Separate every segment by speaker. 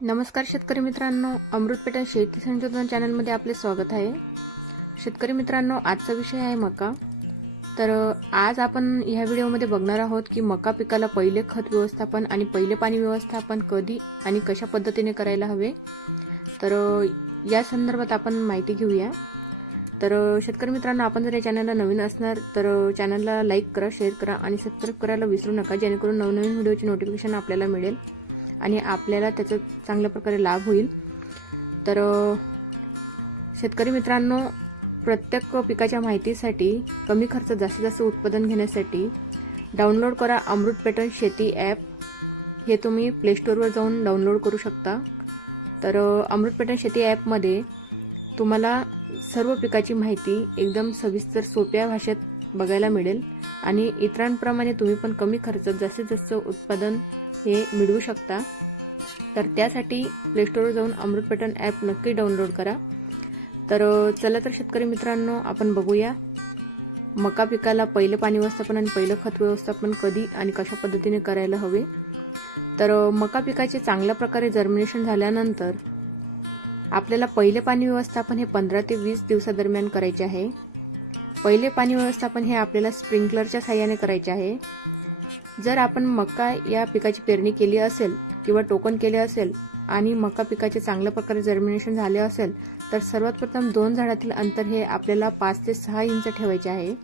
Speaker 1: नमस्कार शेतकरी मित्रांनो अमृत पेटन शेती संशोधन चॅनलमध्ये आपले स्वागत आहे. शेतकरी मित्रांनो आजचा विषय आहे मका. तर आज आपण ह्या व्हिडिओमध्ये बघणार आहोत की मका पिकाला पहिले खत व्यवस्थापन आणि पहिले पाणी व्यवस्थापन कधी आणि कशा पद्धतीने करायला हवे? तर या संदर्भात आपण माहिती घेऊया. तर शेतकरी मित्रांनो आपण जर या चॅनलला नवीन असणार तर चॅनलला लाईक करा शेअर करा आणि सबस्क्राईब करायला विसरू नका जेणेकरून नवनवीन व्हिडिओची नोटिफिकेशन आपल्याला मिळेल. आणि आपल्याला त्याचा चांगल्या प्रकारे लाभ होईल. तर शेतकरी मित्रांनो प्रत्येक पिकाच्या माहितीसाठी कमी खर्च जास्तीत जास्त उत्पादन घेण्यासाठी डाउनलोड करा अमृत पॅटर्न शेती ॲप. हे तुम्ही प्लेस्टोअरवर जाऊन डाउनलोड करू शकता. तर अमृत पॅटर्न शेती ॲपमध्ये तुम्हाला सर्व पिकाची माहिती एकदम सविस्तर सोप्या भाषेत बघायला मिळेल. आणि इतरांप्रमाणे तुम्ही पण कमी खर्चात जास्तीत जास्त उत्पादन हे मिळवू शकता. तर त्यासाठी प्लेस्टोरवर जाऊन अमृत पॅटर्न ॲप नक्की डाउनलोड करा. तर चला तर शेतकरी मित्रांनो आपण बघूया. मका पिकाला पहिलं पाणी व्यवस्थापन आणि पहिलं खत व्यवस्थापन कधी आणि कशा पद्धतीने करायला हवे? तर मका पिकाचे चांगल्या प्रकारे जर्मिनेशन झाल्यानंतर आपल्याला पहिले पाणी व्यवस्थापन हे पंधरा ते वीस दिवसादरम्यान करायचे आहे. पहिले पाणी व्यवस्थापन हे आपल्याला स्प्रिंकलरच्या साह्याने करायचे आहे. जर आपण मका या पिकाची पेरणी केली असेल किंवा टोकन केले असेल आणि मका पिकाचे चांगल्या प्रकारे जर्मिनेशन झाले असेल तर सर्वात प्रथम दोन झाडातील अंतर हे आपल्याला पाच ते सहा इंच ठेवायचे आहे.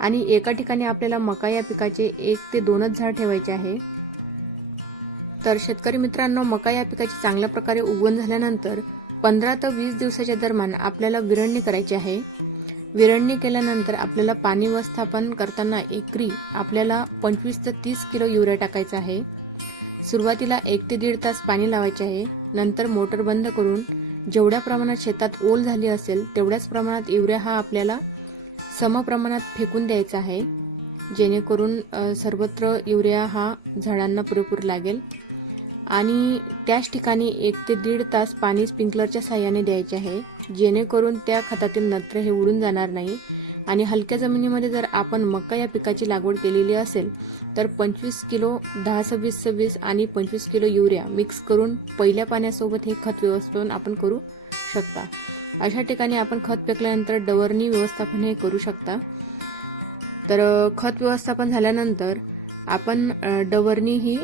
Speaker 1: आणि एका ठिकाणी आपल्याला मका या पिकाचे एक ते दोनच झाड ठेवायचे आहे. तर शेतकरी मित्रांनो मका या पिकाची चांगल्या प्रकारे उगवण झाल्यानंतर पंधरा ते वीस दिवसाच्या दरम्यान आपल्याला विरळणी करायची आहे. विरळणी केल्यानंतर आपल्याला पाणी व्यवस्थापन करताना एकरी आपल्याला पंचवीस ते तीस किलो युरिया टाकायचा आहे. सुरुवातीला एक ते दीड तास पाणी लावायचे आहे. नंतर मोटर बंद करून जेवढ्या प्रमाणात शेतात ओल झाली असेल तेवढ्याच प्रमाणात युरिया हा आपल्याला समप्रमाणात फेकून द्यायचा आहे. जेणेकरून सर्वत्र युरिया हा झाडांना पुरेपूर लागेल. आणि त्याच ठिकाणी एक ते दीड तास पाणी स्प्रिंकलरच्या साह्याने द्यायचे आहे जेणेकरून त्या खतातील नत्र हे उडून जाणार नाही. आणि हलक्या जमिनीमध्ये जर आपण मका या पिकाची लागवड केलेली असेल तर पंचवीस किलो दहा सव्वीस सव्वीस आणि पंचवीस किलो युरिया मिक्स करून पहिल्या पाण्यासोबत हे खत व्यवस्थापन आपण करू शकता. अशा ठिकाणी आपण खत फेकल्यानंतर डवरणी व्यवस्थापन हे करू शकता. तर खत व्यवस्थापन झाल्यानंतर आपण डवरणी ही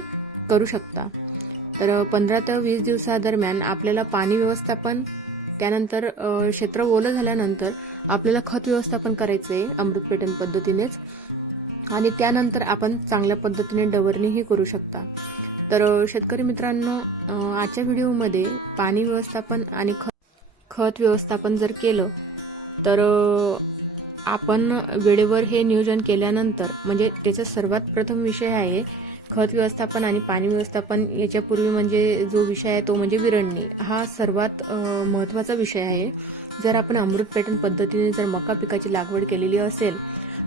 Speaker 1: करू शकता. तर पंधरा ते वीस दिवसादरम्यान आपल्याला पाणी व्यवस्थापन त्यानंतर क्षेत्र ओलं झाल्यानंतर आपल्याला खत व्यवस्थापन करायचं आहे अमृत पेटन पद्धतीनेच. आणि त्यानंतर आपण चांगल्या पद्धतीने डवरणीही करू शकता. तर शेतकरी मित्रांनो आजच्या व्हिडिओमध्ये पाणी व्यवस्थापन आणि खत खत व्यवस्थापन जर केलं तर आपण वेळेवर हे नियोजन केल्यानंतर म्हणजे त्याचा सर्वात प्रथम विषय आहे खत व्यवस्थापन आणि पाणी व्यवस्थापन याच्यापूर्वी म्हणजे जो विषय आहे तो म्हणजे विरळणी. हा सर्वात महत्त्वाचा विषय आहे. जर आपण अमृत पॅटर्न पद्धतीने जर मका पिकाची लागवड केलेली असेल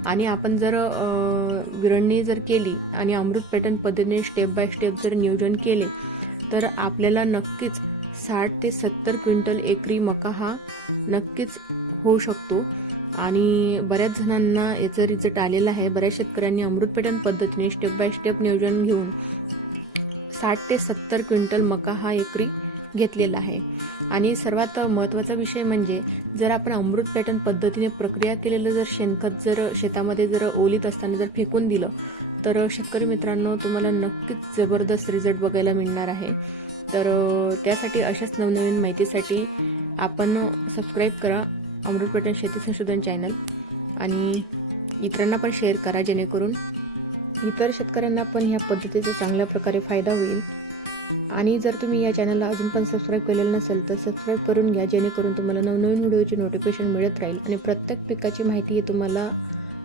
Speaker 1: आणि आपण जर विरणणी विरळणी जर केली आणि अमृत पॅटर्न पद्धतीने स्टेप बाय स्टेप जर नियोजन केले तर आपल्याला नक्कीच साठ ते सत्तर क्विंटल एकरी मका हा नक्कीच होऊ शकतो. आणि बऱ्याच जणांना याचं रिझल्ट आलेला आहे. बऱ्याच शेतकऱ्यांनी अमृत पॅटर्न पद्धतीने स्टेप बाय स्टेप नियोजन घेऊन साठ ते सत्तर क्विंटल मका हा एकरी घेतलेला आहे. आणि सर्वात महत्त्वाचा विषय म्हणजे जर आपण अमृत पॅटर्न पद्धतीने प्रक्रिया केलेलं जर शेणखत जर शेतामध्ये जर ओलीत असताना जर फेकून दिलं तर शेतकरी मित्रांनो तुम्हाला नक्कीच जबरदस्त रिझल्ट बघायला मिळणार आहे. तर त्यासाठी अशाच नवनवीन माहितीसाठी आपण सबस्क्राईब करा. अमृत पॅटर्न शेती संशोधन चॅनल आणि इतरांना पण शेअर करा जेणेकरून इतर शेतकऱ्यांना पण ह्या पद्धतीचा चांगल्या प्रकारे फायदा होईल. आणि जर तुम्ही या चॅनलला अजून पण सबस्क्राईब केलेलं नसेल तर सबस्क्राईब करून घ्या जेणेकरून तुम्हाला नवनवीन व्हिडिओची नोटिफिकेशन मिळत राहील आणि प्रत्येक पिकाची माहिती ही तुम्हाला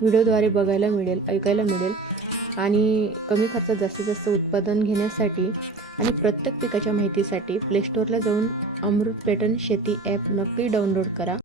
Speaker 1: व्हिडिओद्वारे बघायला मिळेल ऐकायला मिळेल. आणि कमी खर्चात जास्तीत जास्त उत्पादन घेण्यासाठी आणि प्रत्येक पिकाच्या माहितीसाठी प्ले स्टोअरला जाऊन अमृत पॅटर्न शेती ॲप नक्की डाउनलोड करा.